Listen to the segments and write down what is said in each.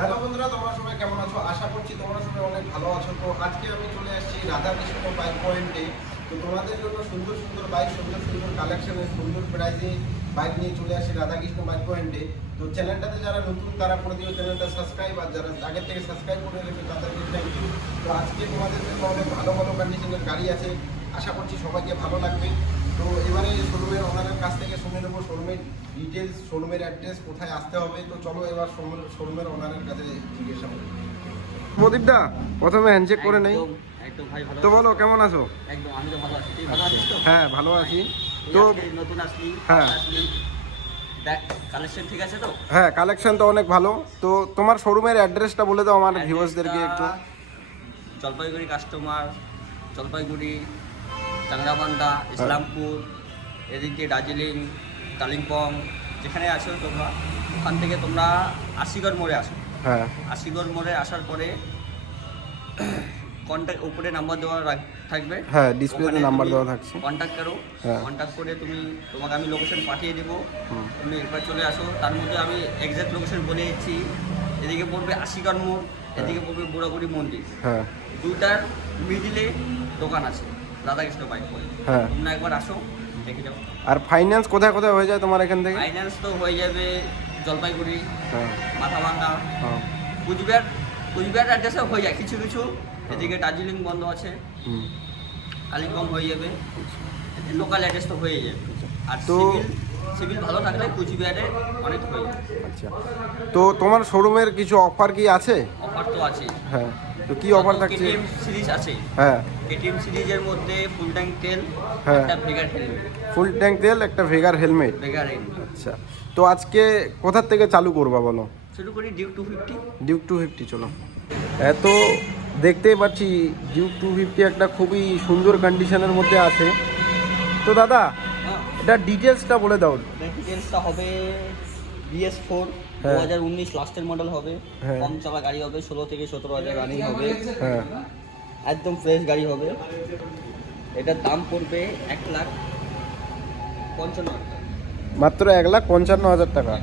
Hello বন্ধুরা, তোমরা সবাই কেমন আছো? আশা করছি তোমরা সবাই অনেক ভালো আছো। তো আজকে আমি চলে আসছি রাধাকৃষ্ণ বাইক পয়েন্টে। তো তোমাদের জন্য সুন্দর সুন্দর বাইক, সুন্দর সুন্দর কালেকশনের, সুন্দর প্রাইজে বাইক নিয়ে চলে আসছি রাধাকৃষ্ণ বাইক পয়েন্টে। তো চ্যানেলটাতে যারা নতুন তারা করে দিও চ্যানেলটা সাবস্ক্রাইব, আর যারা আগের থেকে সাবস্ক্রাইব করে রেখে তাদেরকে থ্যাংক ইউ। তো আজকে তোমাদের জন্য অনেক ভালো ভালো কন্ডিশনের গাড়ি আছে, আশা করছি সবাইকে ভালো লাগবে। তো এবারে শোরুমের ওনারের কাছ থেকে শুনে নেবো শোরুমের ডিটেলস, শোরুমের অ্যাড্রেস, কোথায় আসতে হবে। তো চলো এবার শোরুমের ওনারের কাছে জিজ্ঞাসা করি। প্রদীপ দা, প্রথমে হ্যান্ডশেক করে নেই। একদম ভাই, ভালো তো বলো কেমন আছো? একদম, আমি তো ভালো আছি। তুই ভালো আছিস তো? হ্যাঁ ভালো আছি। তো তো নতুন আসলি, হ্যাঁ দেখ কালেকশন ঠিক আছে তো? হ্যাঁ, কালেকশন তো অনেক ভালো। তো তোমার শোরুমের অ্যাড্রেসটা বলে দাও আমার ভিউয়ার্সদেরকে একটু। জলপাইগুড়ি কাস্টমার, জলপাইগুড়ি, চাংরাবান্ধা, ইসলামপুর, এদিকে দার্জিলিং, কালিম্পং, যেখানে আছো তোমরা, ওখান থেকে তোমরা আশিগড় মোড়ে আসো। হ্যাঁ আশিগড় মোড়ে আসার পরে কন্ট্যাক্ট উপরে নাম্বার দেওয়া থাকবে। হ্যাঁ, ডিসপ্লেতে নাম্বার দেওয়া থাকছে। কন্ট্যাক্ট করো, হ্যাঁ। কন্ট্যাক্ট করে তোমাকে আমি লোকেশন পাঠিয়ে দেবো। তুমি একবার চলে আসো। তার মধ্যে আমি এক্সাক্ট লোকেশন বলে দিচ্ছি। এদিকে পড়বে আশিগড় মোড়, এদিকে পড়বে বুড়াবুড়ি মন্দির। হ্যাঁ দুইটার মিডিলে দোকান আছে রাধাকৃষ্ণ বাইক পয়েন্ট। হ্যাঁ। তোমরা একবার আসো, দেখে যাও। আর ফাইন্যান্স কোথায় কোথায় হয়ে যায় তোমার এখান থেকে? ফাইন্যান্স তো হয়ে যাবে জলপাইগুড়ি, হ্যাঁ মাথাভাঙ্গা, হ্যাঁ। কুচবিহার অ্যাড্রেসে হয়ে যায় কিছু কিছু। এদিকে দার্জিলিং বন্ধ আছে, হুম। কালিম্পং হয়ে যাবে, লোকাল অ্যাড্রেস তো হয়ে যাবে। আর তো সিভিল ভালো থাকলে কুচবিহারে অনেক হয়ে যাবে। আচ্ছা, তো তোমার শোরুমের কিছু অফার কি আছে? অফার তো আছে। হ্যাঁ, তো কি অফার থাকছে? কেটিএম সিরিজ আছে। হ্যাঁ কেটিএম সিরিজের মধ্যে ফুল ট্যাঙ্ক তেল, হ্যাঁ। একটা ভেগার হেলমেট। ফুল ট্যাঙ্ক তেল, একটা ভেগার হেলমেট। ভেগার হেলমেট আচ্ছা, তো আজকে কোথার থেকে চালু করবা বলো? শুরু করি ডিউক 250। ডিউক 250 চলো। এত দেখতেই পাচ্ছি ডিউক 250 একটা খুবই সুন্দর কন্ডিশনের মধ্যে আছে। তো দাদা, হ্যাঁ, এটা ডিটেলসটা বলে দাও। ডিটেলসটা হবে BS4 হ্যাঁ। 2019 লাস্টের মডেল হবে। হ্যাঁ। কম চালা গাড়ি হবে, 16 থেকে 17,000 রানিং হবে। হ্যাঁ একদম ফ্রেশ গাড়ি হবে। এটার দাম পড়বে 1,55,000 টাকা। মাত্র 1,55,000 টাকা।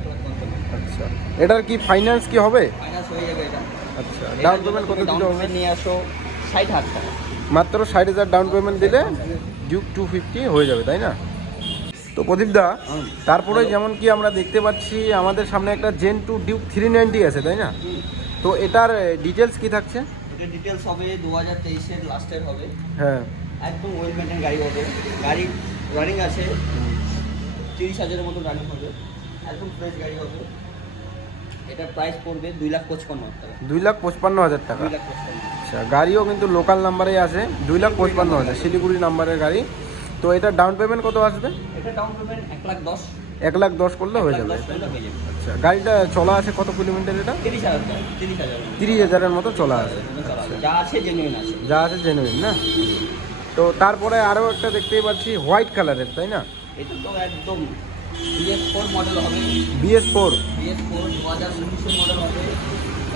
আচ্ছা, এটার কি ফাইন্যান্স কি হবে? ফাইন্যান্স হয়ে যাবে এটা। আচ্ছা, ডাউন পেমেন্ট কত ডাউন দিতে হবে? পেমেন্ট নিয়ে আসো 60,000 টাকা। মাত্র 60,000 ডাউন পেমেন্ট দিলে ডিউক 250 হয়ে যাবে, তাই না? তো প্রদীপ দা, তারপরে যেমন কি আমরা দেখতে পাচ্ছি আমাদের সামনে একটা জেন 2 ডিউক 390 আছে, তাই না? তো এটার ডিটেলস কি থাকছে? এটা ডিটেলস হবে 2023-এর লাস্টের হবে। হ্যাঁ একদম ওয়েল মেনটেন গাড়ি হবে। গাড়ি রানিং আছে, 30,000-এর মতো রানিং হবে। একদম ফ্রেশ গাড়ি হবে। এটা প্রাইস পড়বে 2,55,000 টাকা। 2,55,000 টাকা। 2,55,000। আচ্ছা, গাড়িও কিন্তু লোকাল নাম্বারেই আছে, 2,55,000 শিলিগুড়ি নাম্বারের গাড়ি। তো এটা ডাউন পেমেন্ট কত আসবে? এটা ডাউন পেমেন্ট 1,10,000। 1,10,000 করলে হয়ে যাবে। 1,10,000 করলে হয়ে যাবে। আচ্ছা, গাড়িটা চলা আছে কত কিলোমিটার? এটা 30,000 টাকা। 30,000 30,000-এর মতো চলা আছে। যা আছে জেনুইন আছে। যা আছে জেনুইন না? তো তারপরে আরও একটা দেখতেই পাচ্ছি হোয়াইট কালারের, তাই না? এটা তো একদম BS4 মডেল হবে। BS4। BS4 2019-এর মডেল হবে।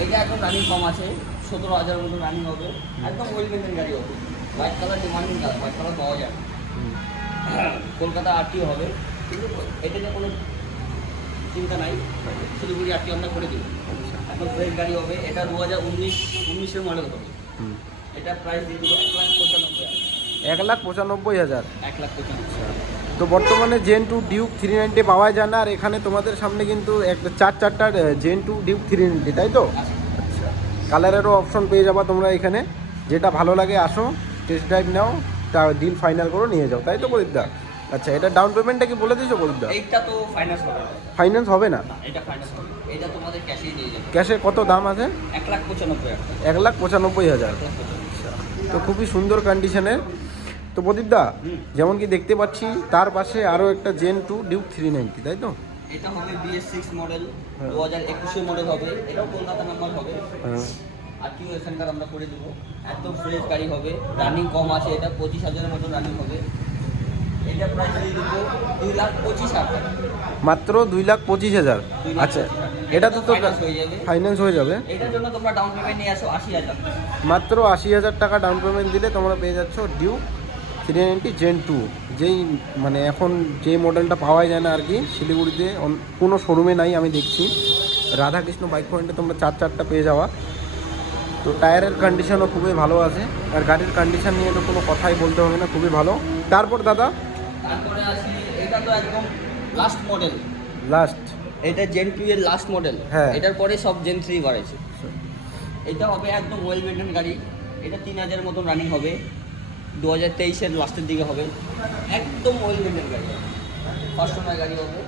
এটা একদম রানিং কম আছে, 17,000-এর মতো রানিং হবে। একদম ওয়েল মেনটেন গাড়ি হবে। White colour demanding colour, white colour পাওয়া যায় না। কলকাতা আরটিও হবে, কিন্তু এটা নিয়ে কোনো চিন্তা নাই। শিলিগুড়ি আরটিও আমরা করে দেবো। একদম ফ্রেশ গাড়ি হবে। এটা 2019-এর মডেল হবে। এটা প্রাইস দিয়ে দেবো 1,95,000। 1,95,000। 1,95,000। তো বর্তমানে জেন 2 ডিউক 390 পাওয়া যায় না, আর এখানে তোমাদের সামনে কিন্তু একটা চারটার জেন 2 ডিউক 390, তাই তো? আচ্ছা, কালারেরও অপশন পেয়ে যাবা তোমরা এখানে। যেটা ভালো লাগে আসো, টেস্ট ড্রাইভ নাও, তা ডিল ফাইনাল করো, নিয়ে যাও, তাই তো প্রদীপদা? আচ্ছা, এটা ডাউন পেমেন্টটা কি বলে দিয়েছো প্রদীপদা? এইটা তো ফাইন্যান্স হবে না। ফাইন্যান্স হবে না? না, এটা ফাইন্যান্স হবে। এটা তোমাদের ক্যাশেই দিয়ে যাবে। ক্যাশে কত দাম আছে? 1,95,000 টাকা। 1,95,000। 1,95,000। তো খুবই সুন্দর কন্ডিশনের। তো প্রদীপদা, যেমন কি দেখতে পাচ্ছি তার পাশে আরও একটা জেন 2 ডিউক 390, তাই তো? এটা হবে BS6 মডেল, হ্যাঁ। 2021-এর মডেল হবে। এটাও কলকাতা নাম্বার হবে। হ্যাঁ আর কিউ এখানকার আমরা করে দেবো। একদম ফ্রেশ গাড়ি হবে, রানিং কম আছে। এটা 25,000-এর মতো রানিং হবে। এটা প্রাইস দিয়ে দেবো 2,25,000 টাকা। মাত্র 2,25,000। আচ্ছা, এটা তো ফাইন্যান্স হয়ে যাবে। ফাইন্যান্স হয়ে যাবে। এটার জন্য তোমরা ডাউন পেমেন্ট নিয়ে আসো 80,000। মাত্র 80,000 টাকা ডাউন পেমেন্ট দিলে তোমরা পেয়ে যাচ্ছ ডিউক 390 জেন 2, যেই মানে এখন যে মডেলটা পাওয়া যায় না আর কি শিলিগুড়িতে, কোনো শোরুমে নাই আমি দেখছি। রাধাকৃষ্ণ বাইক পয়েন্টে তোমরা চারটা পেয়ে যাওয়া। তো টায়ারের কন্ডিশনও খুবই ভালো আছে, আর গাড়ির কন্ডিশন নিয়ে তো কোনো কথাই বলতে হবে না, খুবই ভালো। তারপর দাদা তারপরে আসি, এটা তো একদম লাস্ট মডেল, লাস্ট, এটা জেন 2 এর লাস্ট মডেল। হ্যাঁ। এটার পরে সব জেন 3 বাড়াইছে। এটা হবে একদম ওয়েল মেনটেন গাড়ি। এটা 3000 মতন রানিং হবে, 2023-এর লাস্টের দিকে হবে। একদম ওয়েল মেনটেন গাড়ি, ফার্স্ট ওনার গাড়ি হবে।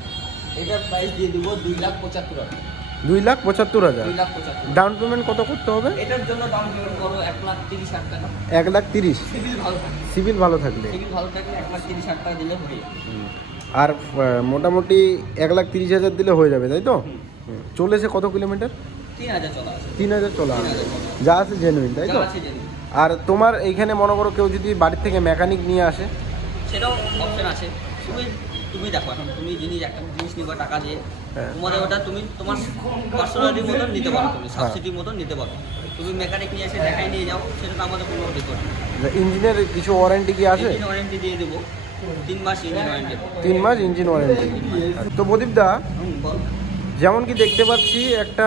এটার প্রাইস দিয়ে দেবো 2,75,000। 2,75,000। 2,75,000। ডাউন পেমেন্ট কত করতে হবে? এটার জন্য ডাউন পেমেন্ট করো 1,30,000 টাকা। 1,30,000। সিভিল ভালো থাকে, সিভিল ভালো থাকলে, সিভিল ভালো থাকলে 1,30,000 টাকা দিলে হয়ে যাবে। আর মোটামুটি 1,30,000 দিলে হয়ে যাবে, তাই তো? চলেছে কত কিলোমিটার? 3,000 চলা আছে। 3,000 চলা 3,000 চলা। যা আছে জেনুইন, তাই তো? যা আছে জেনুইন। আর তোমার এইখানে মনে করো কেউ যদি বাড়ির থেকে মেকানিক নিয়ে আসে, সেটাও অপশন আছে। তুমি দেখো, এখন তুমি একটা জিনিস নিবা টাকা দিয়ে, হ্যাঁ। তোমাদের ওটা তুমি তোমার পার্সোনালিটির মতন নিতে পারো, তুমি সাবসিডির মতন নিতে পারো। তুমি মেকানিক নিয়ে এসে দেখাই নিয়ে যাও, সেটা তো আমাদের কোনো রেকর্ড নেই। ইঞ্জিনের কিছু ওয়ারেন্টি কি আছে? ইঞ্জিন ওয়ারেন্টি দিয়ে দেবো 3 মাস ইঞ্জিন ওয়ারেন্টি। 3 মাস ইঞ্জিন ওয়ারেন্টি। তো প্রদীপ দা, বল। যেমন কি দেখতে পাচ্ছি একটা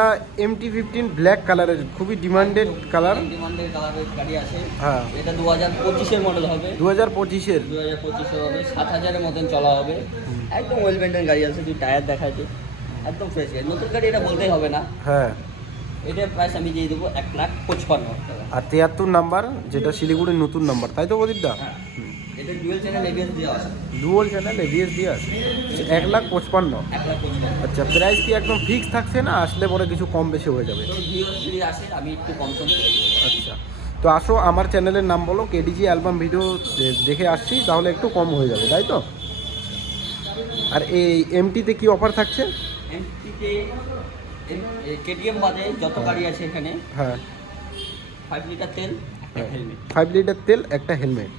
MT-15 ব্ল্যাক কালারের, খুবই ডিমান্ডেড কালার। ডিমান্ডের কালারের গাড়ি আছে। হ্যাঁ, এটা 2025-এর মডেল হবে। 2025-এর। 2025-এর হবে, 7,000-এর মতন চলা হবে। একদম ওয়েল মেনটেন গাড়ি আছে, তুই টায়ার দেখাচ্ছে একদম ফ্রেশ গাড়ি, নতুন গাড়ি এটা বলতেই হবে না। হ্যাঁ, এটার প্রাইস আমি দিয়ে দেবো 1,55,000 টাকা। আর 73 নাম্বার, যেটা শিলিগুড়ির নতুন নাম্বার, তাই তো প্রদীপ দা? হ্যাঁ, এটা ডুয়েল চ্যানেল ABS দেওয়া আছে। ডুয়াল চ্যানেল ABS দিয়ে আছে। 1,55,000। 1,55,000। আচ্ছা, প্রাইস কি একদম ফিক্স থাকছে না আসলে পরে কিছু কম বেশি হয়ে যাবে? তো ভিউয়ার্স যদি আসে আমি একটু কম সম করে দেবো। আচ্ছা, তো আসো, আমার চ্যানেলের নাম বলো, KDG অ্যালবাম ভিডিও দেখে আসছি, তাহলে একটু কম হয়ে যাবে, তাই তো? আর এই MT-তে কি অফার থাকছে? এমটিতে KTM বাদে যত গাড়ি আছে এখানে হ্যাঁ, 5 লিটার তেল, একটা হেলমেট। 5 লিটার তেল, একটা হেলমেট।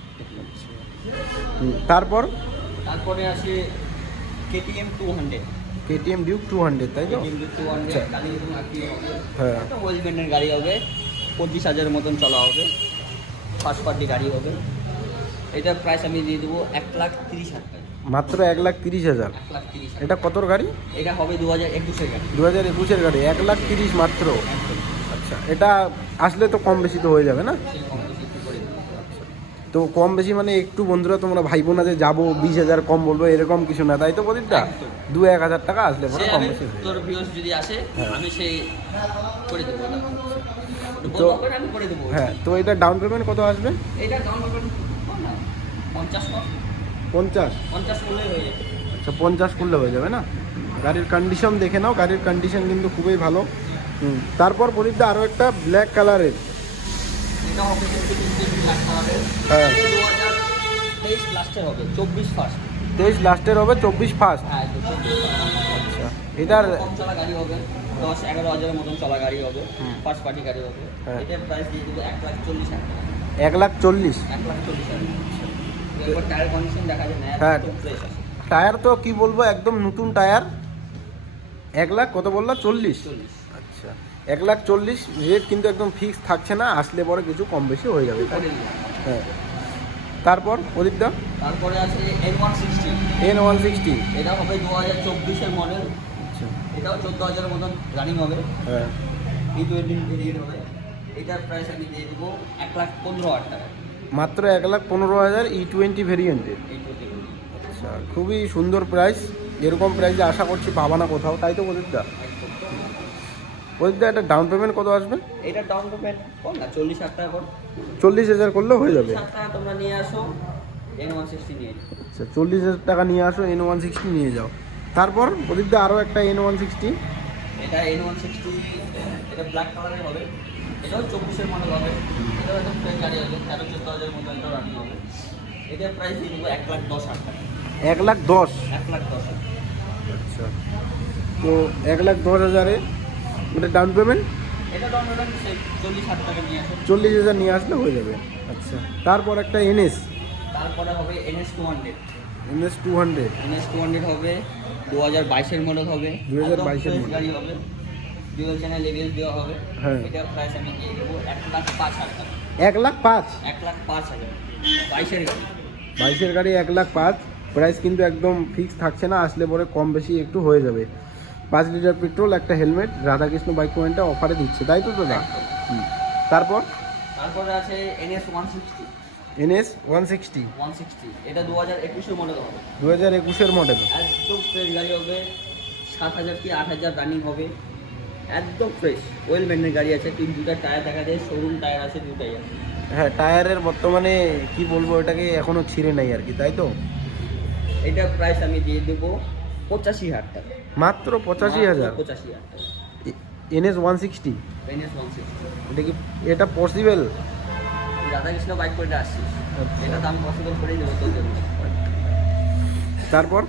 তারপর তারপরে আছে KTM 200। KTM ডিউক 200, তাই তো? KTM 200 গাড়ি এবং আরটি হবে। হ্যাঁ, একটা ওয়েল মেনটেন গাড়ি হবে, 25,000-এর মতন চলা হবে, ফার্স্ট পার্টি গাড়ি হবে। এটার প্রাইস আমি দিয়ে দেবো 1,30,000 টাকা। মাত্র 1,30,000। 1,30,000। এটা কতর গাড়ি? এটা হবে 2021-এর গাড়ি। 2021-এর গাড়ি, 1,30,000 মাত্র। আচ্ছা, এটা আসলে তো কম বেশি তো হয়ে যাবে না? সেরকম কিছু একটু করে দেবো। তো কম বেশি মানে একটু, বন্ধুরা তোমরা ভাইবো না যে যাবো 20,000 কম বলবো, এরকম কিছু না, তাই তো প্রদীপদা? একদম। 2-1,000 টাকা আসলে পরে সে কম আমি বেশি হয়ে তোর যাবে। ভিউয়ার্স যদি আসে হ্যাঁ। আমি সেই করে দেবো না। তো আমি করে দেবো। হ্যাঁ, তো এটা ডাউন পেমেন্ট কত আসবে? এটা ডাউন পেমেন্ট না 50 কর, 50? 50 করলেই হয়ে যাবে। আচ্ছা, 50 করলে হয়ে যাবে না? গাড়ির কন্ডিশন দেখে নাও, গাড়ির কন্ডিশন কিন্তু খুবই ভালো। তারপর প্রদীপদা আরও একটা ব্ল্যাক কালারের। এটা হবে কিন্তু লাখ টাকা। হ্যাঁ, 2023 লাস্টের হবে, 24 ফার্স্ট। 23 লাস্টের হবে, 24 ফার্স্ট। হ্যাঁ, তো 24 আচ্ছা, এটার কম চলা গাড়ি হবে, 10-11 হাজারের মতন চলা গাড়ি হবে, ফার্স্ট পার্টি গাড়ি হবে। হ্যাঁ। এটার প্রাইস দিয়ে দেবো 1,40,000 টাকা। 1,40,000। 1,40,000। এরপর টায়ার কন্ডিশন দেখা যায় না, হ্যাঁ। একদম ফ্রেশ আছে। টায়ার তো কি বলবো, একদম নতুন টায়ার। 1,00,000 কত বললো? 40। 40। আচ্ছা, 1,40,000 রেট কিন্তু একদম ফিক্স থাকছে না, আসলে পরে কিছু কম বেশি হয়ে যাবে। করে দিলাম। হ্যাঁ, তারপর প্রদীপদা তারপরে আছে N160। N160। এটা হবে 2024-এর মডেল। আচ্ছা, এটাও 14,000-এর মতন রানিং হবে, হ্যাঁ, E20 ভেরিয়েন্ট হবে। এটার প্রাইস আমি দিয়ে দেবো 1,15,000 টাকা। মাত্র 1,15,000 E20 ভেরিয়েন্টের। E20 আচ্ছা, খুবই সুন্দর প্রাইস। এরকম প্রাইসে আশা করছি পাবা না কোথাও, তাই তো প্রদীপদা? একদম। প্রদীপদা, এটা ডাউন পেমেন্ট কত আসবে? এটার ডাউন পেমেন্ট কর না, 40,000 টাকা কর। 40,000 করলেও হয়ে যাবে। 40,000 টাকা তোমরা নিয়ে আসো, N160 নিয়ে যাও। আচ্ছা, 40,000 টাকা নিয়ে আসো, N160 নিয়ে যাও। তারপর প্রদীপদা আরও একটা N160। এটা N160, এটা ব্ল্যাক কালারের হবে। এটাও 24-এর মডেল হবে। এটাও একদম ফ্রেশ গাড়ি হবে, 13-14,000 মতো একটা রানিং হবে। এটার প্রাইস দিয়ে দেবো 1,10,000 টাকা। 1,10,000। 1,10,000। আচ্ছা, তো 1,10,000-এ মানে ডাউন পেমেন্ট এটা ডাউন পেমেন্ট 40,000 টাকা নিয়ে আসো। 40,000 নিয়ে আসলে হয়ে যাবে। আচ্ছা, তারপর একটা NS। তারপরে হবে NS200। NS200। NS200 হবে 2022-এর মডেল হবে, 2022-এর একদম fresh model। গাড়ি হবে, ডুয়াল চ্যানেল ABS দেওয়া হবে। হ্যাঁ। এটার প্রাইস আমি দিয়ে দেবো 1,05,000 টাকা। 1,05,000। 1,05,000। 22-এর গাড়ি। 22-এর গাড়ি 1,05,000। প্রাইস কিন্তু একদম ফিক্স থাকছে না, আসলে পরে কম বেশি একটু হয়ে যাবে। 5 লিটার পেট্রোল, একটা হেলমেট রাধাকৃষ্ণ বাইক পয়েন্টে অফারে দিচ্ছে, তাই তো দাদা? তারপর তারপরে আছে NS 160। NS 160 160 এটা 2021 মডেল হবে। 2021 মডেল। একদম ফ্রেশ গাড়ি হবে, 7,000 কি 8,000 রানিং হবে, একদম ফ্রেশ ওয়েল মেনটেন গাড়ি আছে। তুই দুটা টায়ার দেখা যায়, শোরুম টায়ার আছে দুটাই আছে। হ্যাঁ, টায়ারের বর্তমানে কি বলবো, এটাকে এখনো ছিঁড়ে নাই আর কি, তাই তো? এটার প্রাইস আমি দিয়ে দেবো 85,000 টাকা। মাত্র 85,000? 85,000 টাকা। NS 160 NS 160 এটা কি, এটা পসিবল? রাধাকৃষ্ণ বাইক করে আসছিস, এটা দাম পসিবল করেই দেবো তোর জন্য। তারপর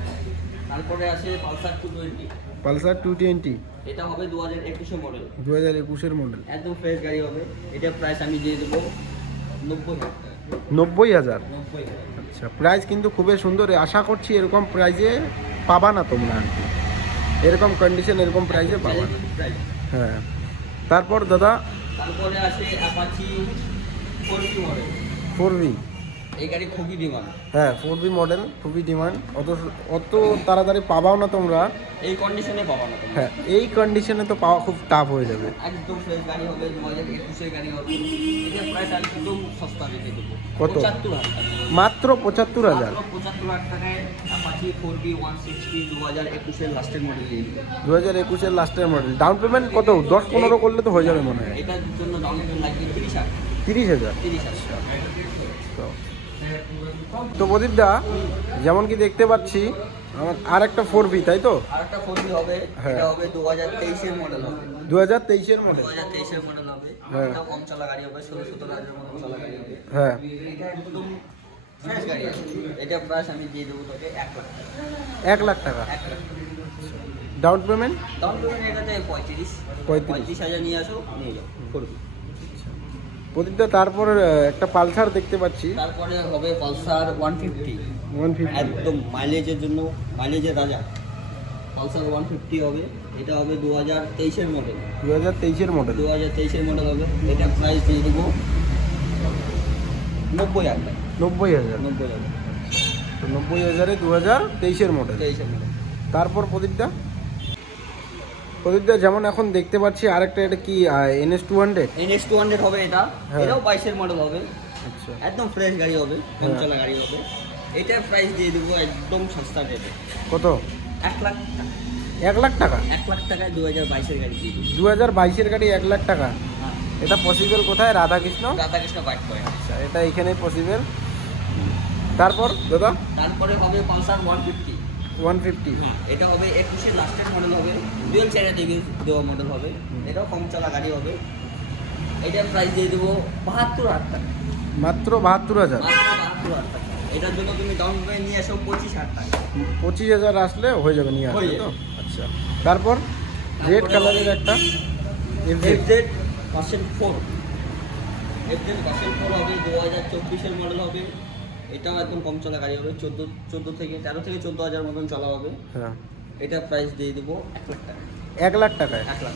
তারপরে আছে পালসার 220। পালসার 220 এটা হবে 2021 মডেল। 2021 মডেল। একদম ফ্রেশ গাড়ি হবে। এটার প্রাইস আমি দিয়ে দেবো 90,000 টাকা। 90,000? 90,000। আচ্ছা, প্রাইস কিন্তু খুবই সুন্দর। আশা করছি এরকম প্রাইসে পাবা না তোমরা আর কি, এরকম কন্ডিশন এরকম প্রাইসে পাবা না। প্রাইস। হ্যাঁ, তারপর দাদা তারপরে আছে অ্যাপাচি 4V মডেল। 4V? এই গাড়ি খুবই ডিমান্ড। হ্যাঁ, 4V মডেল খুবই ডিমান্ড। অত তাড়াতাড়ি পাবাও না তোমরা। এই কন্ডিশনে পাবা না তোমরা। হ্যাঁ, এই কন্ডিশনে তো পাওয়া খুব টাফ হয়ে যাবে। একদম ফ্রেশ গাড়ি হবে, 2021 গাড়ি হবে। এটার প্রাইস আমি একদম সস্তা রেখে দেবো। কত? 75,000 টাকা। মাত্র 75,000? মাত্র 75,000 টাকায় অ্যাপাচি 4V 160 2021 লাস্টের মডেল দিয়ে দেবো। 2021 লাস্টের মডেল। ডাউন পেমেন্ট কত? 10-15 করলে তো হয়ে যাবে মনে হয়। এটার জন্য ডাউন পেমেন্ট লাগবে 30,000। 30,000? 30,000। তো প্রদীপ দা, যেমন কি দেখতে পাচ্ছি আমার আর একটা 4V, তাই তো? আরেকটা 4V হবে। হ্যাঁ। এটা হবে 2023 মডেল হবে। 2023 মডেল? 2023 মডেল হবে। হ্যাঁ। এটা কম চলা গাড়ি হবে, 16-17,000 মতো চলা গাড়ি হবে। হ্যাঁ, এটা একদম ফ্রেশ গাড়ি আছে। এটা প্রাইস আমি দিয়ে দেবো তোকে 1 লাখ টাকা। 1 লাখ টাকা 1 lakh. Down payment? Down payment এটাতে 35,000 নিয়ে আসো, নিয়ে যাও করবি। প্রদীপ দা, তারপর একটা পালসার দেখতে পাচ্ছি। তারপরে হবে পালসার 150। 150? একদম মাইলেজের জন্য, মাইলেজের রাজা পালসার 150 হবে। এটা হবে 2023 মডেল। 2023 মডেল? 2023 মডেল হবে। এটা প্রাইস দিয়ে দেবো 90,000 টাকা। 90,000? 90,000। তো 90,000-এ 2023 মডেল। 23 মডেল। তারপর প্রদীপ দা, যেমন এখন দেখতে পাচ্ছি আরেকটা, এটা কি NS 200? NS 200 হবে এটা। হ্যাঁ। এটাও 22 মডেল হবে। আচ্ছা, একদম ফ্রেশ গাড়ি হবে, কম হ্যাঁ। চলা গাড়ি হবে। এটার প্রাইস দিয়ে দেবো একদম সস্তা রেটে। কত? 1 লাখ টাকা। 1 লাখ টাকা? 1 লাখ টাকায় 2022 গাড়ি দিয়ে দেবো। 2022 গাড়ি 1 লাখ টাকা? হ্যাঁ। এটা পসিবল কোথায়? রাধাকৃষ্ণ? Radhakrishna bike point. আচ্ছা, এটা এখানেই পসিবল। তারপর দাদা তারপরে হবে পালসার 150। 150? হ্যাঁ, এটা হবে 21 লাস্টের মডেল হবে। ডুয়েল চাইনা দেওয়া মডেল হবে। এটাও কম চলা গাড়ি হবে। এটার প্রাইস দিয়ে দেবো 72,000 টাকা। মাত্র 72,000? মাত্র 72,000 টাকা। এটার জন্য তুমি ডাউন পেমেন্ট নিয়ে আসো 25,000 টাকা। 25,000 আসলে হয়ে যাবে, নিয়ে আসবে হয়ে তো? যাবে। আচ্ছা, তারপর রেড কালারের একটা FZ ভার্সন 4। FZ ভার্সন 4 হবে, 2024 মডেল হবে। এটাও একদম কম চলা গাড়ি হবে, 13 থেকে 14,000 মতন চলা হবে। হ্যাঁ, এটা প্রাইস দিয়ে দেবো 1 লাখ টাকা। 1 লাখ টাকায়? 1 লাখ।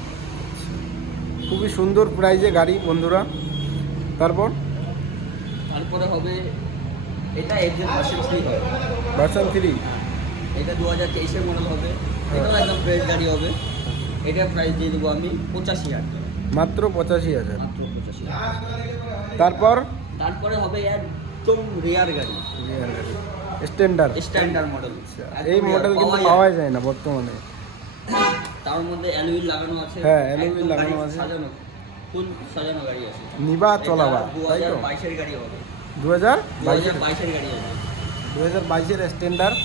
খুবই সুন্দর প্রাইজে গাড়ি বন্ধুরা। তারপরে হবে এটা FZ ভার্সন 3 হবে। ভার্সন 3? এটা 2023 মডেল হবে। এটাও একদম ফ্রেশ গাড়ি হবে। এটার প্রাইস দিয়ে দেবো আমি 85,000 টাকা। মাত্র 85,000? মাত্র 85,000। তারপরে হবে একদম রেয়ার গাড়ি, স্ট্যান্ডার্ড? Standard model. এই মডেল কিন্তু পাওয়া যায় না বর্তমানে। তার মধ্যে অ্যালুইল লাগানো আছে। হ্যাঁ, অ্যালুইল একদম লাগানো গাড়ি আছে। সাজানো, ফুল সাজানো গাড়ি আছে। নিবা চলাবা, তাই তো? 2022 গাড়ি হবে। 2022 গাড়ি আছে। 2022 স্ট্যান্ডার্ড।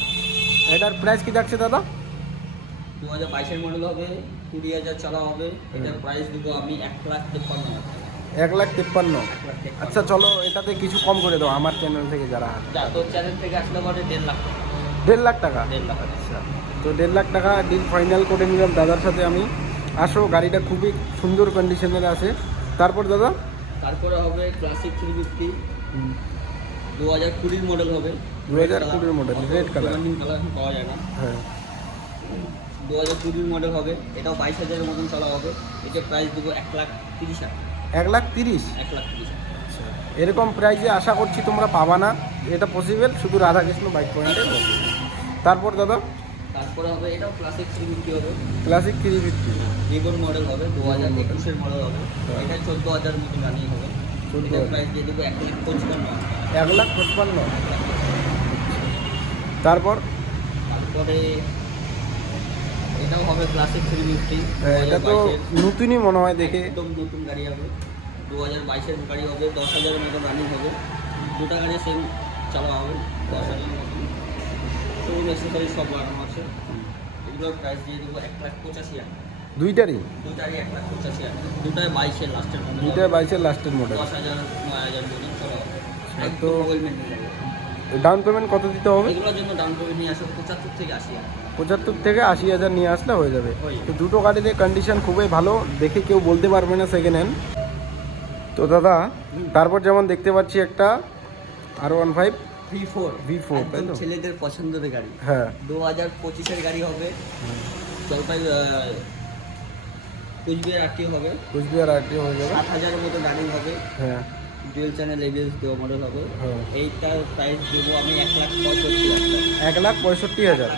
এটার প্রাইস কি থাকছে দাদা? 2022 মডেল হবে, 20,000 চলা হবে। এটার প্রাইস দেবো আমি 1,53,000 টাকা। 1,53,000? আচ্ছা, চলো এটাতে কিছু কম করে দাও আমার চ্যানেল থেকে যারা। তোর চ্যানেল থেকে আসলে পরে 1.5 লাখ টাকা। 1.5 লাখ টাকা? 1.5 লাখ। আচ্ছা, তো 1.5 লাখ টাকা ডিল ফাইনাল করে নিলাম দাদার সাথে আমি। আসো, গাড়িটা খুবই সুন্দর কন্ডিশনের আছে। তারপর দাদা? তারপরে হবে ক্লাসিক 350। 2020 মডেল হবে। 2020 মডেল, রেড কালার? কালার পাওয়া যায় না। হ্যাঁ, 2020 মডেল হবে। এটাও 22,000 মতন চলা হবে। এটার প্রাইস দেবো 1,30,000। 1,30,000? 1,30,000। আচ্ছা, এরকম প্রাইসে আশা করছি তোমরা পাবা না। এটা পসিবল শুধু রাধাকৃষ্ণ বাইক পয়েন্টে। তারপর দাদা? তারপরে হবে এটাও ক্লাসিক 350 হবে, ক্লাসিক 350। রিবন মডেল হবে, 2021 মডেল হবে। হ্যাঁ। এটা 14,000 মতো রানিং হবে। 14,000 এটার প্রাইস দিয়ে দেবো 1,55,000। 1,55,000। তারপর তারপরে এটাও হবে ক্লাসিক 350। এটা তো 2022 নতুনই মনে হয় দেখে। একদম নতুন গাড়ি হবে, 2022 গাড়ি হবে, 10,000 মতো রানিং হবে। দুটা গাড়ি সেম চালানো হবে, 10,000 মতো। শোরুম অ্যাক্সেসরি সব লাগানো আছে। এগুলোর প্রাইস দিয়ে দেবো 1,85,000। দুইটারই? দুটারই 1,85,000। দুটায় 22-এর লাস্টের মডেল। দুইটায় 22-এর লাস্টের মডেল। 10,000 9,000 মতো চলা হবে। তো একদম ওয়েল মেইনটেইন গাড়ি। ডাউন পেমেন্ট কত দিতে হবে? এগুলোর জন্য ডাউন পেমেন্ট নিয়ে আসো 75 থেকে 80,000। 75 থেকে 80,000 নিয়ে আসলে হয়ে যাবে। হয়ে যাবে। তো দুটো গাড়িতে কন্ডিশন খুবই ভালো, দেখে কেউ বলতে পারবে না সেকেন্ড হ্যান্ড। তো দাদা তারপর যেমন দেখতে পাচ্ছি একটা R15 V4 V4, তাই একদম তো? ছেলেদের পছন্দের গাড়ি। হ্যাঁ 2025-এর গাড়ি হবে। জলপাই কুচবিহার আরটিও হবে। কুচবিহার আরটিও হয়ে যাবে। 7,000-এর মতো রানিং হবে। হ্যাঁ ডুয়েল চ্যানেল এবিএস দেওয়া মডেল হবে। হ্যাঁ। এইটার প্রাইস দেবো আমি 1,65,000। 1,65,000।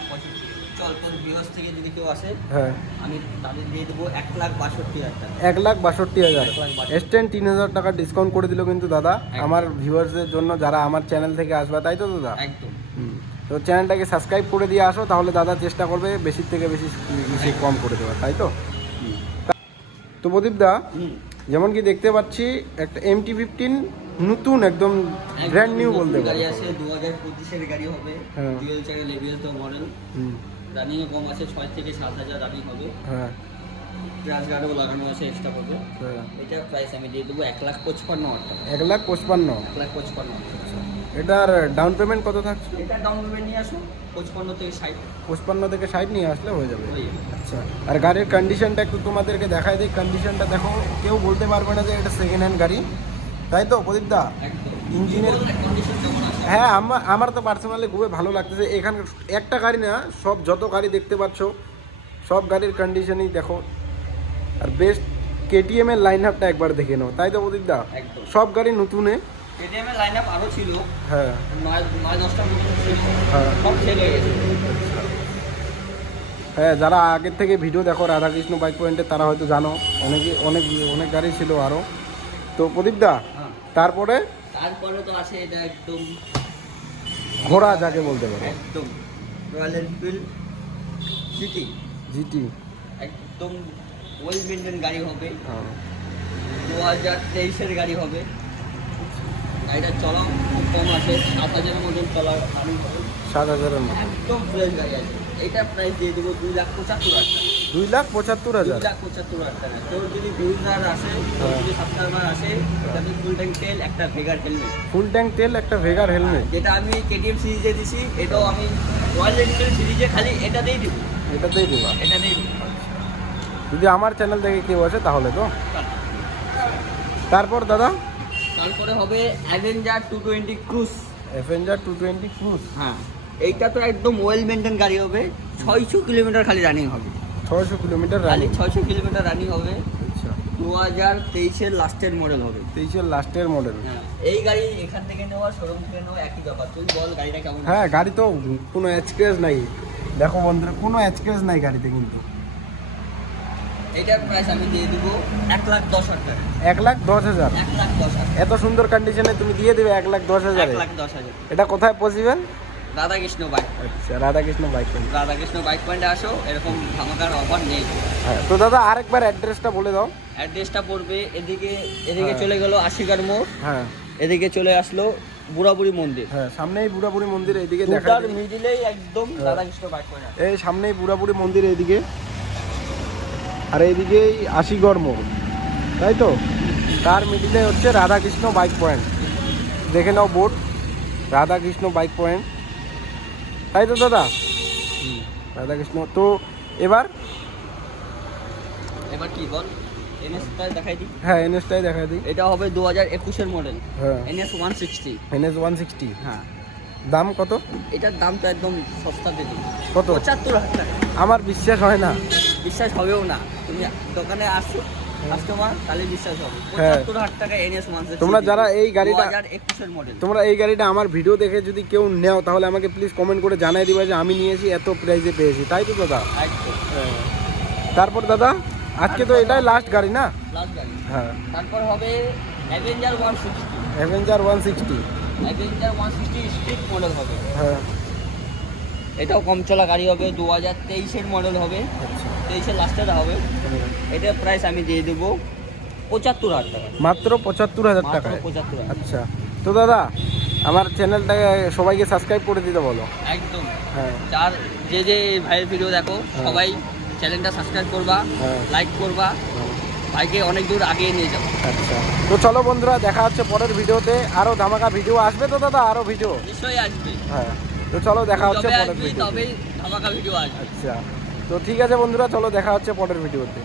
চল তোর বিহস থেকে যদি কেউ আসে হ্যাঁ আমি তাদের দিয়ে দেবো 1,62,000 টাকা। 1,62,000। 1,62,000 এক্সটেন্ড 3,000 টাকা ডিসকাউন্ট করে দিল কিন্তু দাদা আমার ভিউয়ার্সদের জন্য, যারা আমার চ্যানেল থেকে আসবে, তাই তো দাদা? একদম। তো চ্যানেলটাকে সাবস্ক্রাইব করে দিয়ে আসো, তাহলে দাদা চেষ্টা করবে বেশির থেকে বেশি কম করে দেওয়ার, তাই তো? তো প্রদীপ দা যেমন কি দেখতে পাচ্ছি একটা MT-15 নতুন একদম ব্র্যান্ড নিউ বলতে গাড়ি পারি। আছে, 2025-এর গাড়ি হবে। হ্যাঁ। ডুয়েল চ্যানেল এবিএস দেওয়া মডেল। হুম, রানিংও কম আছে, 6 থেকে 7,000 রানিং হবে। হ্যাঁ ক্র্যাশ গার্ডও লাগানো আছে এক্সট্রা হবে। হ্যাঁ। এটার প্রাইস আমি দিয়ে দেবো 1,55,000 টাকা। 1,55,000। 1,55,000। এটার ডাউন পেমেন্ট কত থাকছে? এটা ডাউন পেমেন্ট নিয়ে আসো 55 থেকে 60 55 থেকে 60 নিয়ে আসলে হয়ে যাবে। হয়ে যাবে। আচ্ছা, আর গাড়ির কন্ডিশনটা একটু তোমাদেরকে দেখাই দিই। কন্ডিশনটা দেখো, কেউ বলতে পারবে না যে এটা সেকেন্ড হ্যান্ড গাড়ি, তাই তো প্রদীপ দা? একদম। ইঞ্জিনের কন্ডিশন কেমন আছে? হ্যাঁ, আমার তো পার্সোনালি খুবই ভালো লাগতেছে। এখানে একটা গাড়ি না, সব যত গাড়ি দেখতে পাচ্ছ সব গাড়ির কন্ডিশনই দেখো। আর বেস্ট KTM এর লাইন আপটা একবার দেখে নাও, তাই তো প্রদীপ দা? একদম। সব গাড়ি নতুনে। KTM এর লাইনআপ আরো ছিল, হ্যাঁ 9-10টা মতো ছিল। হ্যাঁ। সব সেল হয়ে গেছে। হ্যাঁ, যারা আগের থেকে ভিডিও দেখো রাধাকৃষ্ণ বাইক পয়েন্টে, তারা হয়তো জানো অনেক গাড়ি ছিল আরও। তো প্রদীপ দা হ্যাঁ। তারপরে তারপরে তো আছে এটা একদম ঘোড়া যাকে বলতে পারো, একদম রয়্যাল এনফিল্ড জিটি। জিটি। একদম ওয়েল মেইনটেইন গাড়ি হবে। হ্যাঁ 2023-এর গাড়ি হবে। গাড়িটা চলা খুব কম আছে, 7,000-এর মতন চলা রানিং হবে। 7,000-এর মতো। একদম ফ্রেশ গাড়ি আছে। এটার প্রাইস দিয়ে দেবো 2,75,000 টাকা। 2,75,000। 2,75,000 টাকা। কেউ যদি ভিউজার আসে, কেউ যদি সাবস্ক্রাইবার আসে, তাদের ফুল ট্যাঙ্ক তেল, একটা ভেগার হেলমেট। ফুল ট্যাঙ্ক তেল, একটা ভেগার হেলমেট। যেটা আমি KTM সিরিজে দিছি, এটাও আমি রয়্যাল এনফিল্ড সিরিজে খালি এটাতেই দিব। এটাতেই দেবা? এটাতেই দিব। যদি আমার চ্যানেল থেকে কেউ আসে তাহলে তো। তারপর দাদা তারপরে হবে অ্যাভেঞ্জার 220 ক্রুজ। Avenger 220 cruise. হ্যাঁ, এইটা তো একদম ওয়েল মেইনটেইন গাড়ি হবে। 600 কিলোমিটার খালি রানিং হবে। 600 কিলোমিটার খালি রানিং। 600 কিলোমিটার রানিং হবে। আচ্ছা, 2023-এর লাস্টের মডেল হবে। 23-এর লাস্টের মডেল। হ্যাঁ, এই গাড়ি এখান থেকে নেওয়া, শোরুম থেকে নেওয়া একই ব্যাপার। তুই বল গাড়িটা কেমন? হ্যাঁ, গাড়ি তো কোনো স্ক্র্যাচ নাই, দেখো বন্ধুরা, কোনো স্ক্র্যাচ নাই গাড়িতে কিন্তু। এটার প্রাইস আমি দিয়ে দেবো 1,10,000 টাকা। 1,10,000। 1,10,000। এত সুন্দর কন্ডিশনে তুমি দিয়ে দেবে 1,10,000? 1,10,000। এটা কোথায় পসিবল? রাধাকৃষ্ণ বাইক। আচ্ছা, Radhakrishna bike point. Radhakrishna bike পয়েন্টে আসো, এরকম ধামাকার অফার নেই। হ্যাঁ, তো দাদা আরেকবার অ্যাড্রেসটা বলে দাও। অ্যাড্রেসটা পড়বে এদিকে হ্যাঁ। চলে গেল আশিকার মোড়, হ্যাঁ এদিকে চলে আসলো বুড়াবুড়ি মন্দির। হ্যাঁ, সামনেই বুড়াবুড়ি মন্দির, এইদিকে দেখা দুটার মিডিলেই একদম হ্যাঁ। Radhakrishna bike point. এই সামনেই বুড়াবুড়ি মন্দির এইদিকে, আর এইদিকেই আশিগড় মোড়, তাই তো? তার মিডিলে হচ্ছে রাধাকৃষ্ণ বাইক পয়েন্ট। দেখে নাও বোর্ড, রাধাকৃষ্ণ বাইক পয়েন্ট, তাই তো দাদা? রাধাকৃষ্ণ। তো এবার এবার কি বল, এনএসটা দেখাই দিই। হ্যাঁ, এনএসটাই দেখা দিই। এটা হবে 2021-এর মডেল। হ্যাঁ, NS 160। NS 160। হ্যাঁ, দাম কত? এটার দাম তো একদম সস্তা দিয়ে দিই, কত? 75,000 টাকা। আমার বিশ্বাস হয় না। বিশ্বাস হবেও না, তুমি দোকানে আসো কাস্টমার তাহলে বিশ্বাস হবে। হ্যাঁ। 75,000 টাকা NS 160 তোমরা যারা এই গাড়িটা 2021 এর মডেল। তোমরা এই গাড়িটা আমার ভিডিও দেখে যদি কেউ নেও তাহলে আমাকে প্লিজ কমেন্ট করে জানাই দিবা যে আমি নিয়েছি এত প্রাইসে পেয়েছি, তাই তো দাদা? তারপর দাদা আজকে তো এটাই লাস্ট গাড়ি না? লাস্ট গাড়ি। হ্যাঁ, তারপর হবে Avenger 160। Avenger 160। Avenger 160 street model হবে। হ্যাঁ, এটাও কম চলা গাড়ি হবে, 2023 এর মডেল হবে, আচ্ছা। 23 এর লাস্টের হবে। এটার প্রাইস আমি দিয়ে দেবো 75,000 টাকা। মাত্র 75,000 মাত্র টাকায়। 75,000। আচ্ছা, তো দাদা আমার চ্যানেলটাকে সবাইকে সাবস্ক্রাইব করে দিতে বলো। একদম। হ্যাঁ, যার যে ভাইয়ের ভিডিও দেখো সবাই চ্যানেলটা সাবস্ক্রাইব করবা, হ্যাঁ। লাইক করবা, ভাইকে অনেক দূর আগিয়ে নিয়ে যাবো। আচ্ছা, তো চলো বন্ধুরা দেখা হচ্ছে পরের ভিডিওতে। আরো ধামাকা ভিডিও আসবে তো দাদা? আরো ভিডিও? নিশ্চয়ই আসবে। হ্যাঁ, তো চলো দেখা হচ্ছে যবে পরের আসবি ভিডিওতে। তবেই ধামাকা ভিডিও আসবে। আচ্ছা, তো ঠিক আছে বন্ধুরা, চলো দেখা হচ্ছে পরের ভিডিওতে।